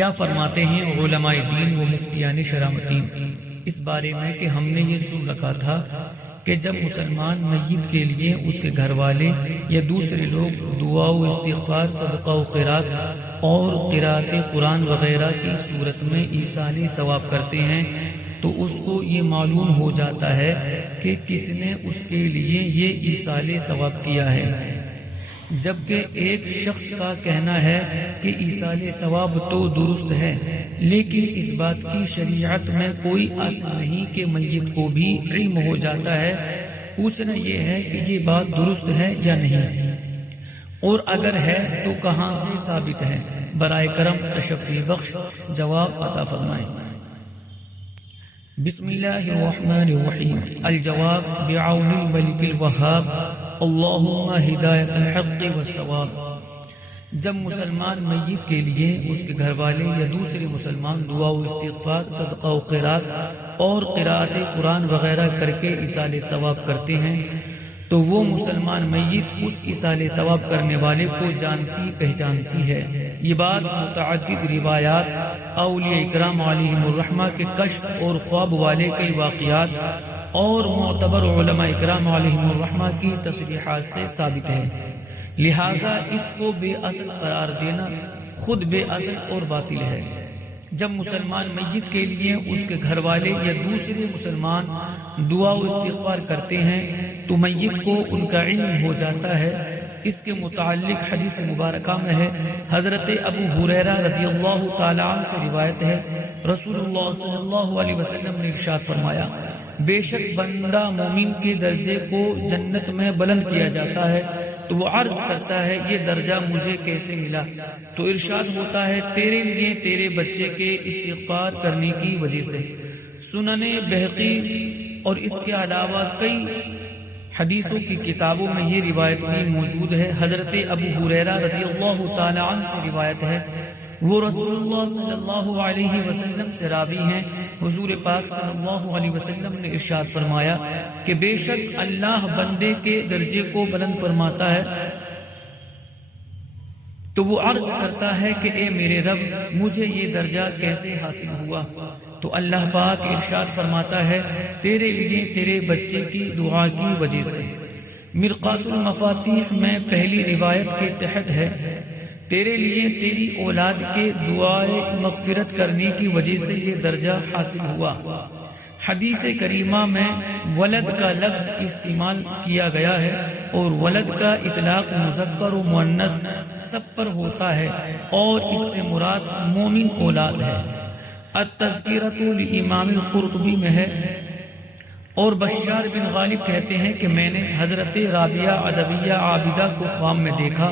کیا فرماتے ہیں علماء دین و مفتیان شرامتین اس بارے میں کہ ہم نے یہ سن رکھا تھا کہ جب مسلمان میت کے لیے اس کے گھر والے یا دوسرے لوگ دعا و استغفار، صدقہ و خیرات اور قرأت قرآن وغیرہ کی صورت میں ایصال ثواب کرتے ہیں تو اس کو یہ معلوم ہو جاتا ہے کہ کس نے اس کے لیے یہ ایصال ثواب کیا ہے، جبکہ ایک شخص کا کہنا ہے کہ ایصال ثواب تو درست ہے، لیکن اس بات کی شریعت میں کوئی اصل نہیں کہ میت کو بھی علم ہو جاتا ہے۔ پوچھنا یہ ہے کہ یہ بات درست ہے یا نہیں، اور اگر ہے تو کہاں سے ثابت ہے؟ برائے کرم تشفی بخش جواب عطا فرمائیں۔ بسم اللہ الرحمن الرحیم۔ الجواب بعون الملک الوہاب، اللہم ہدایت الحق والصواب۔ جب مسلمان میت کے لیے اس کے گھر والے یا دوسرے مسلمان دعا و استغفار، صدقہ و خیرات اور قرأت قرآن وغیرہ کر کے ایصال ثواب کرتے ہیں تو وہ مسلمان میت اس ایصال ثواب کرنے والے کو جانتی پہچانتی ہے۔ یہ بات متعدد روایات، اولیاء اکرام علیہم الرحمہ کے کشف اور خواب والے کئی واقعات اور معتبر علماء اکرام علیہم الرحمہ کی تصریحات سے ثابت ہے، لہٰذا اس کو بے اصل قرار دینا خود بے اصل اور باطل ہے۔ جب مسلمان میت کے لیے اس کے گھر والے یا دوسرے مسلمان دعا و استغفار کرتے ہیں تو میت کو ان کا علم ہو جاتا ہے۔ اس کے متعلق حدیث مبارکہ میں ہے، حضرت ابو ہریرہ رضی اللہ تعالیٰ عنہ سے روایت ہے، رسول اللہ صلی اللہ علیہ وسلم نے ارشاد فرمایا، بے شک بندہ مومن کے درجے کو جنت میں بلند کیا جاتا ہے تو وہ عرض کرتا ہے یہ درجہ مجھے کیسے ملا؟ تو ارشاد ہوتا ہے تیرے لیے تیرے بچے کے استغفار کرنے کی وجہ سے۔ سنن بہقی اور اس کے علاوہ کئی حدیثوں کی کتابوں میں یہ روایت بھی موجود ہے۔ حضرت ابو ہریرہ رضی اللہ تعالی عنہ سے روایت ہے، وہ رسول اللہ صلی اللہ علیہ وسلم سے راوی ہیں، حضور پاک صلی اللہ علیہ وسلم نے ارشاد فرمایا کہ بے شک اللہ بندے کے درجے کو بلند فرماتا ہے تو وہ عرض کرتا ہے کہ اے میرے رب مجھے یہ درجہ کیسے حاصل ہوا؟ تو اللہ پاک ارشاد فرماتا ہے تیرے لیے تیرے بچے کی دعا کی وجہ سے۔ مرقات المفاتیح میں پہلی روایت کے تحت ہے، تیرے لیے تیری اولاد کے دعائے مغفرت کرنے کی وجہ سے یہ درجہ حاصل ہوا۔ حدیث کریمہ میں ولد کا لفظ استعمال کیا گیا ہے اور ولد کا اطلاق مذکر و مؤنث سب پر ہوتا ہے اور اس سے مراد مومن اولاد ہے۔ التذکرۃ لامام القرطبی میں ہے، اور بشار بن غالب کہتے ہیں کہ میں نے حضرت رابعہ عدویہ عابدہ کو خواب میں دیکھا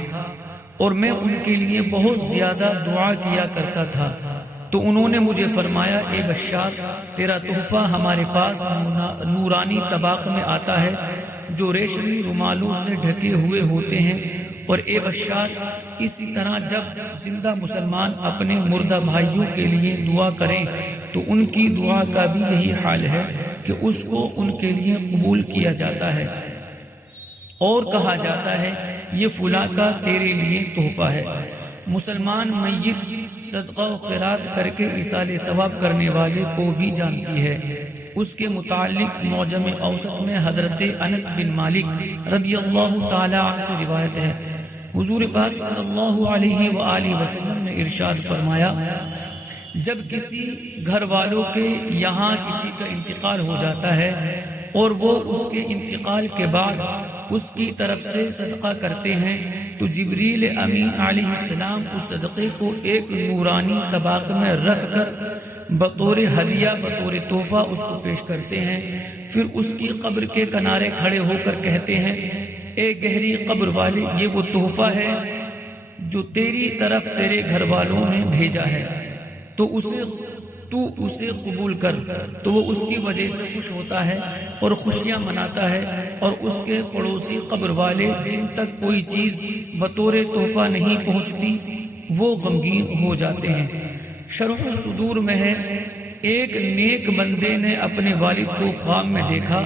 اور میں ان کے لیے بہت زیادہ دعا کیا کرتا تھا، تو انہوں نے مجھے فرمایا اے بشار تیرا تحفہ ہمارے پاس نورانی طباق میں آتا ہے جو ریشمی رومالوں سے ڈھکے ہوئے ہوتے ہیں، اور اے بشار اسی طرح جب زندہ مسلمان اپنے مردہ بھائیوں کے لیے دعا کریں تو ان کی دعا کا بھی یہی حال ہے کہ اس کو ان کے لیے قبول کیا جاتا ہے اور کہا جاتا ہے یہ فلاں کا تیرے لیے تحفہ ہے۔ مسلمان میت صدقہ و خیرات کر کے ایصال ثواب کرنے والے کو بھی جانتی ہے۔ اس کے متعلق معجم اوسط میں حضرت انس بن مالک رضی اللہ تعالی عنہ سے روایت ہے، حضور پاک صلی اللہ علیہ وآلہ وسلم نے ارشاد فرمایا جب کسی گھر والوں کے یہاں کسی کا انتقال ہو جاتا ہے اور وہ اس کے انتقال کے بعد اس کی طرف سے صدقہ کرتے ہیں تو جبریل امین علیہ السلام اس صدقے کو ایک نورانی طباق میں رکھ کر بطور ہدیہ بطور تحفہ اس کو پیش کرتے ہیں، پھر اس کی قبر کے کنارے کھڑے ہو کر کہتے ہیں اے گہری قبر والے یہ وہ تحفہ ہے جو تیری طرف تیرے گھر والوں نے بھیجا ہے، تو اسے قبول کر۔ تو وہ اس کی وجہ سے خوش ہوتا ہے اور خوشیاں مناتا ہے، اور اس کے پڑوسی قبر والے جن تک کوئی چیز بطور تحفہ نہیں پہنچتی وہ غمگین ہو جاتے ہیں۔ شرح صدور میں ہے ایک نیک بندے نے اپنے والد کو خواب میں دیکھا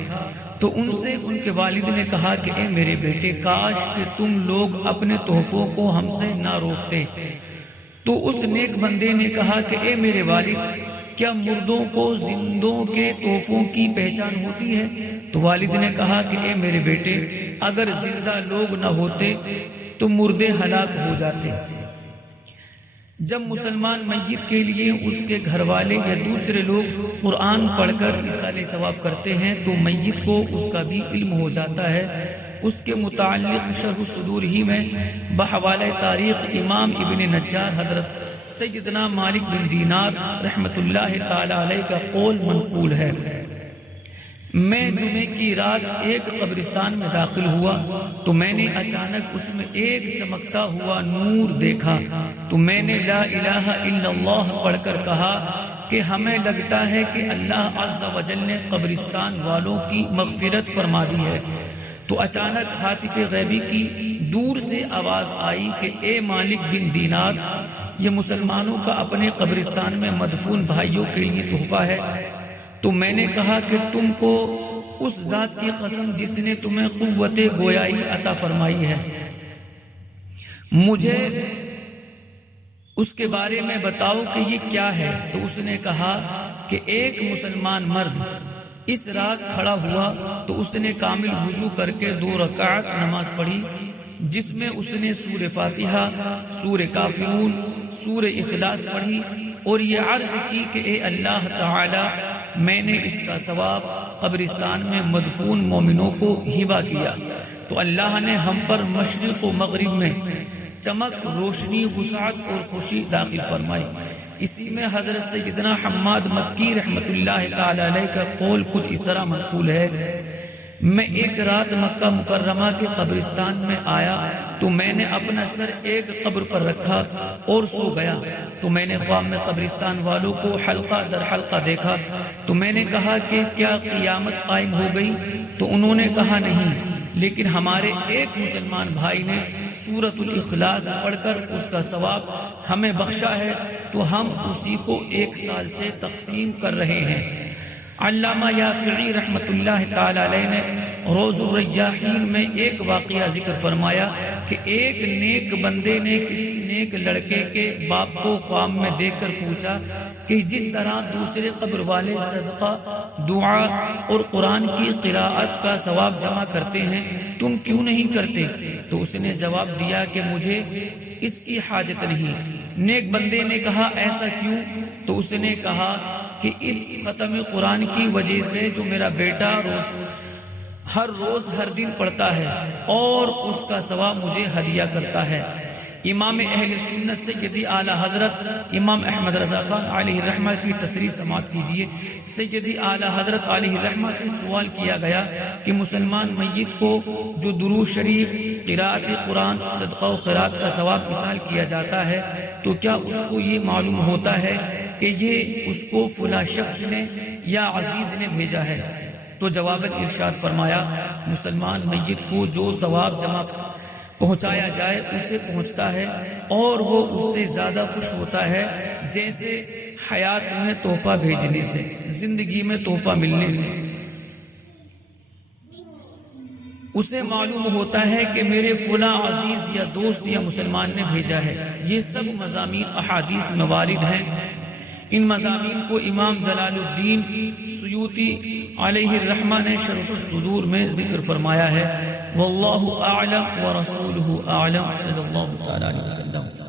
تو ان سے ان کے والد نے کہا کہ اے میرے بیٹے کاش کہ تم لوگ اپنے تحفوں کو ہم سے نہ روکتے، تو اس نیک بندے نے کہا کہ اے میرے والد، کیا مردوں کو زندوں کے تحفوں کی پہچان ہوتی ہے؟ تو والد نے کہا کہ اے میرے بیٹے، اگر زندہ لوگ نہ ہوتے تو مردے ہلاک ہو جاتے۔ جب مسلمان میت کے لیے اس کے گھر والے یا دوسرے لوگ قرآن پڑھ کر ایصال ثواب کرتے ہیں تو میت کو اس کا بھی علم ہو جاتا ہے۔ اس کے متعلق شرح الصدور ہی میں بحوالہ تاریخ امام ابن نجار حضرت سیدنا مالک بن دینار رحمت اللہ تعالی علیہ کا قول منقول ہے۔ میں جمعے کی رات ایک قبرستان میں داخل ہوا تو میں نے اچانک اس میں ایک چمکتا ہوا نور دیکھا، تو میں نے لا الہ الا اللہ پڑھ کر کہا کہ ہمیں لگتا ہے کہ اللہ عز و جل نے قبرستان والوں کی مغفرت فرما دی ہے۔ تو اچانک ہاتف غیبی کی دور سے آواز آئی کہ اے مالک بن دینار، یہ مسلمانوں کا اپنے قبرستان میں مدفون بھائیوں کے لیے تحفہ ہے۔ تو میں نے کہا کہ تم کو اس ذات کی قسم جس نے تمہیں قوت گویائی عطا فرمائی ہے، مجھے اس کے بارے میں بتاؤ کہ یہ کیا ہے؟ تو اس نے کہا کہ ایک مسلمان مرد اس رات کھڑا ہوا تو اس نے کامل وضو کر کے 2 رکعت نماز پڑھی، جس میں اس نے سورہ فاتحہ، سورہ کافرون، سورہ اخلاص پڑھی اور یہ عرض کی کہ اے اللہ تعالی، میں نے اس کا ثواب قبرستان میں مدفون مومنوں کو ہبہ کیا، تو اللہ نے ہم پر مشرق و مغرب میں چمک، روشنی، وسعت اور خوشی داخل فرمائی۔ اسی میں حضرت سیدنا حماد مکی رحمت اللہ تعالی علیہ کا قول کچھ اس طرح منقول ہے، میں ایک رات مکہ مکرمہ کے قبرستان میں آیا تو میں نے اپنا سر ایک قبر پر رکھا اور سو گیا، تو میں نے خواب میں قبرستان والوں کو حلقہ در حلقہ دیکھا، تو میں نے کہا کہ کیا قیامت قائم ہو گئی؟ تو انہوں نے کہا نہیں، لیکن ہمارے ایک مسلمان بھائی نے سورۃ الاخلاص پڑھ کر اس کا ثواب ہمیں بخشا ہے، تو ہم اسی کو 1 سال سے تقسیم کر رہے ہیں۔ علامہ یافعی رحمت اللہ تعالی علیہ نے روز الریاحین میں ایک واقعہ ذکر فرمایا کہ ایک نیک بندے نے کسی نیک لڑکے کے باپ کو خواب میں دیکھ کر پوچھا کہ جس طرح دوسرے قبر والے صدقہ، دعا اور قرآن کی قراءت کا ثواب جمع کرتے ہیں، تم کیوں نہیں کرتے؟ تو اس نے جواب دیا کہ مجھے اس کی حاجت نہیں۔ نیک بندے نے کہا ایسا کیوں؟ تو اس نے کہا کہ اس ختم قرآن کی وجہ سے جو میرا بیٹا ہر روز ہر دن پڑھتا ہے اور اس کا ثواب مجھے ہدیہ کرتا ہے۔ امام اہل سنت سیدی اعلیٰ حضرت امام احمد رضا خان علیہ الرحمہ کی تصریح سماعت کیجیے۔ سیدی اعلیٰ حضرت علیہ الرحمہ سے سوال کیا گیا کہ مسلمان میت کو جو درود شریف، قراءت قرآن، صدقہ و خیرات کا ثواب ایصال کیا جاتا ہے، تو کیا اس کو یہ معلوم ہوتا ہے کہ یہ اس کو فلاں شخص نے یا عزیز نے بھیجا ہے؟ تو جواباً ارشاد فرمایا، مسلمان میت کو جو ثواب جمع پہنچایا جائے اسے پہنچتا ہے اور وہ اس سے زیادہ خوش ہوتا ہے جیسے حیات میں تحفہ بھیجنے سے، زندگی میں تحفہ ملنے سے۔ اسے معلوم ہوتا ہے کہ میرے فلاں عزیز یا دوست یا مسلمان نے بھیجا ہے۔ یہ سب مضامین احادیث میں وارد ہیں۔ ان مضامین کو امام جلال الدین سیوطی علیہ الرحمہ نے شرح الصدور میں ذکر فرمایا ہے۔ واللہ اعلم ورسولہ اعلم، صلی اللہ تعالی علیہ وسلم۔